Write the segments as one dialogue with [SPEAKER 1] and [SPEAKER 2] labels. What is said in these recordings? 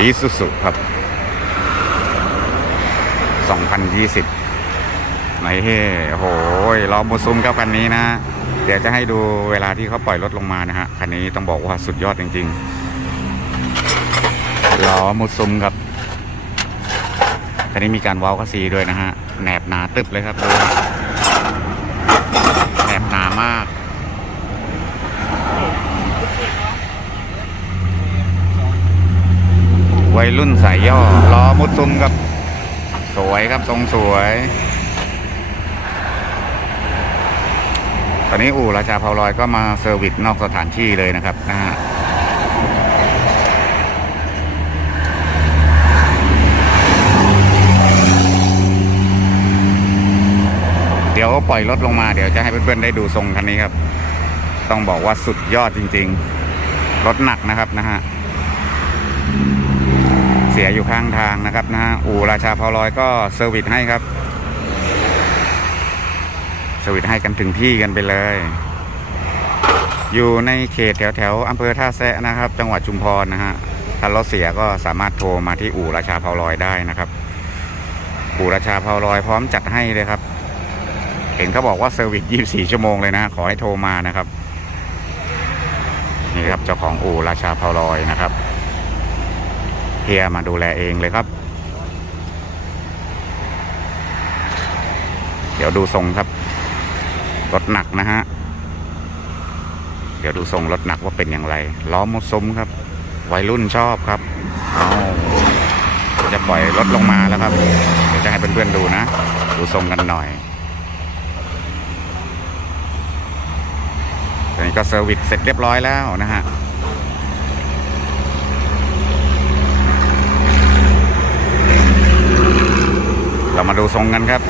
[SPEAKER 1] อีซูซุครับ 2020 ไหนเฮ้โอ้โหล้อมูซุมครับคันนี้นะ เดี๋ยวจะให้ดูเวลาที่เขาปล่อยรถลงมานะฮะ คันนี้ต้องบอกว่าสุดยอดจริงๆล้อมูซุมครับ คันนี้มีการเว้าคัสซีด้วยนะฮะ แหนบหนาตึบเลยครับดูแหนบหนามาก ยรุ่นสายย่อล้อมุดซุมครับ สวยครับทรงสวย ตอนนี้อู่ราชาเผาลอยก็มาเซอร์วิสนอกสถานที่เลยนะครับนะฮะเดี๋ยวปล่อยรถลงมาเดี๋ยวจะให้เพื่อนๆได้ดูทรงคันนี้ครับ ต้องบอกว่าสุดยอดจริง ๆ รถหนักนะครับนะฮะ สียอยู่ข้างทางนะครับนะฮะอู่ราชาพอลอยก็เซอร์วิสให้ครับเซอร์วิสให้กันถึงที่กันไปเลย อยู่ในเขตแถวแถวๆอำเภอท่าแซะนะครับ จังหวัดชุมพรนะฮะถ้ารถเสียก็สามารถโทรมาที่อู่ราชาพอลอยได้นะครับ อู่ราชาพอลอยพร้อมจัดให้เลยครับ เห็นเขาบอกว่าเซอร์วิส 24 ชั่วโมงเลยนะ ขอให้โทรมานะครับ นี่ครับเจ้าของอู่ราชาพอลอยนะครับ เฮียมาดูแลเองเลยครับ เดี๋ยวดูทรงครับ รถหนักนะฮะ เดี๋ยวดูทรงรถหนักว่าเป็นอย่างไร ล้อมดซุ้มครับ วัยรุ่นชอบครับเอาจะปล่อยรถลงมาแล้วครับ เดี๋ยวจะให้เพื่อนๆดูนะ ดูทรงกันหน่อยตอนนี้ก็เซอร์วิสเสร็จเรียบร้อยแล้วนะฮะ เรามาดูทรงกันครับ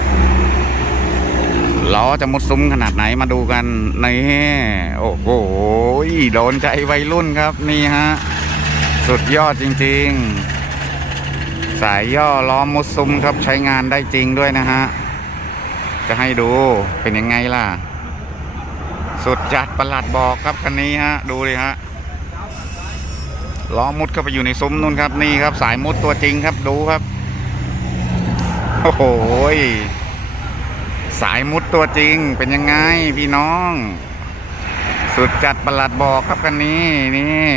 [SPEAKER 1] ล้อจะมุดซุ้มขนาดไหนมาดูกันนี่โอ้โหโดนใจวัยรุ่นครับนี่ฮะสุดยอดจริง ๆ สายย่อล้อมุดซุ้มครับใช้งานได้จริงด้วยนะฮะจะให้ดูเป็นยังไงล่ะ สุดจัดประหลัดบอกครับคันนี้ฮะดูเลยฮะล้อมุดเข้าไปอยู่ในซุ้มนู่นครับนี่ครับ สายมุดตัวจริงครับดูครับ โอ้โหสายมุดตัวจริงเป็นยังไงพี่น้อง สุดจัดประหลัดบอกครับกันนี้นี่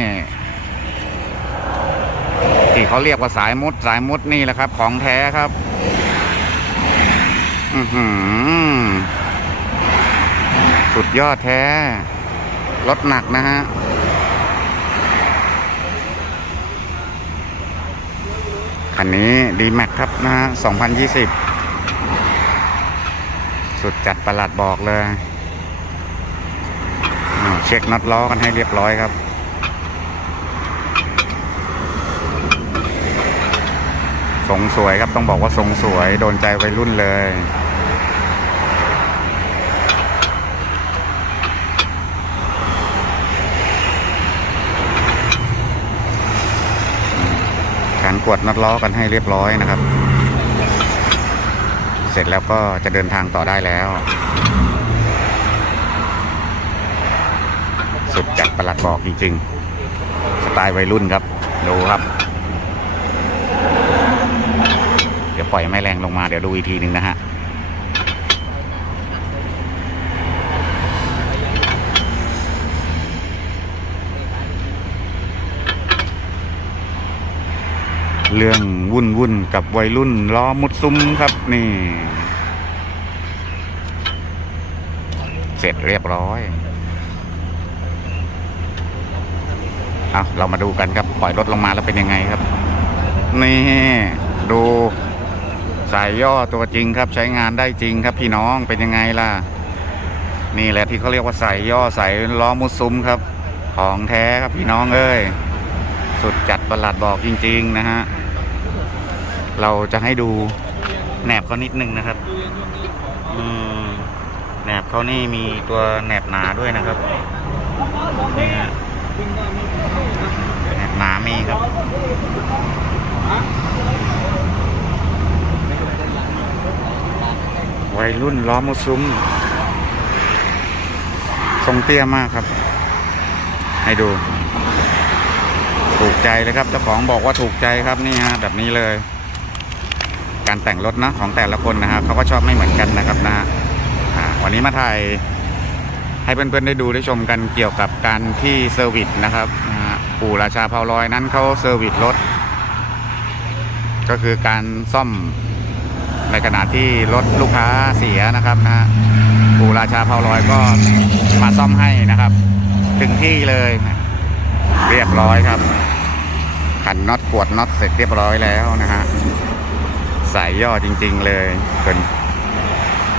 [SPEAKER 1] ที่เขาเรียกว่าสายมุดสายมุดนี่แหละครับ ของแท้ครับ อือหือ สุดยอดแท้ รถหนักนะฮะ คันนี้ดีแม็กครับนะฮะ2020 สุดจัดประหลัดบอกเลย เช็คน็อตล้อกันให้เรียบร้อยครับ ทรงสวยครับต้องบอกว่าทรงสวยโดนใจวัยรุ่นเลย การวดน็อตล้อกันให้เรียบร้อยนะครับ เสร็จแล้วก็จะเดินทางต่อได้แล้ว สุดจัดประหลัดบอกจริงๆ สไตล์วัยรุ่นครับ ดูครับ เดี๋ยวปล่อยไม่แรงลงมาเดี๋ยวดูอีกทีหนึ่งนะฮะ เรื่องวุ่นวุ่นกับวัยรุ่นล้อมุดซุ้มครับนี่ เสร็จเรียบร้อยเอาเรามาดูกันครับปล่อยรถลงมาแล้วเป็นยังไงครับ นี่ดูสายย่อตัวจริงครับ ใช้งานได้จริงครับพี่น้องเป็นยังไงล่ะ นี่แหละที่เขาเรียกว่าสายย่อสายล้อมุดซุ้มครับ ของแท้ครับพี่น้องเอ้ยสุดจัดประหลัดบอกจริง ๆ นะฮะ เราจะให้ดูแหนบเขานิดนึงนะครับอืมแหนบเขานี่มีตัวแหนบหนาด้วยนะครับนี่ฮะแหนบหนามีครับวัยรุ่นล้อมุซุ้มทรงเตี้ยมากครับ ให้ดู ถูกใจเลยครับเจ้าของบอกว่าถูกใจครับนี่ฮะแบบนี้เลย การแต่งรถนะของแต่ละคนนะฮะเขาก็ชอบไม่เหมือนกันนะครับนะฮะวันนี้มาถ่ายให้เพื่อนๆได้ดูได้ชมกันเกี่ยวกับการที่เซอร์วิสนะครับปู่ราชาเผาลอยนั้นเขาเซอร์วิสรถ ก็คือการซ่อมในขณะที่รถลูกค้าเสียนะครับนะฮะปู่ราชาเผาลอยก็มาซ่อมให้นะครับ ถึงที่เลยเรียบร้อยครับขันน็อตกวดน็อตเสร็จเรียบร้อยแล้วนะฮะ สายย่อจริง ๆ เลยเป็น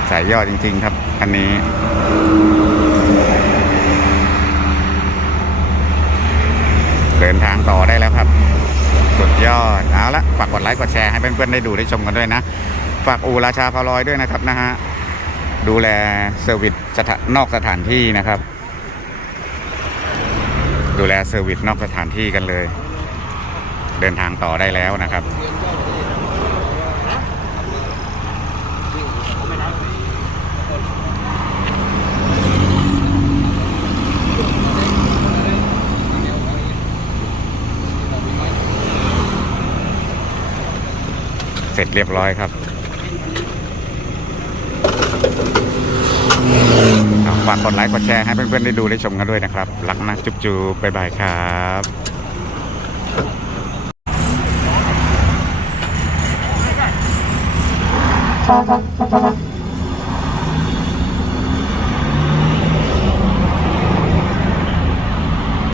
[SPEAKER 1] สายย่อจริง ๆ ครับ อันนี้ เดินทางต่อได้แล้วครับ สุดยอด เอาละฝากกดไลค์กดแชร์ให้เพื่อนๆได้ดูได้ชมกันด้วยนะ ฝากอูราชาพาลอยด้วยนะครับนะฮะดูแลเซอร์วิสสถานนอกสถานที่นะครับ ดูแลเซอร์วิสนอกสถานที่กันเลย เดินทางต่อได้แล้วนะครับ เสร็จเรียบร้อยครับฝากกดไลค์กดแชร์ให้เพื่อนๆได้ดูได้ชมกันด้วยนะครับรักนะจุ๊บจูบ๊ายบายครับ
[SPEAKER 2] Thank you.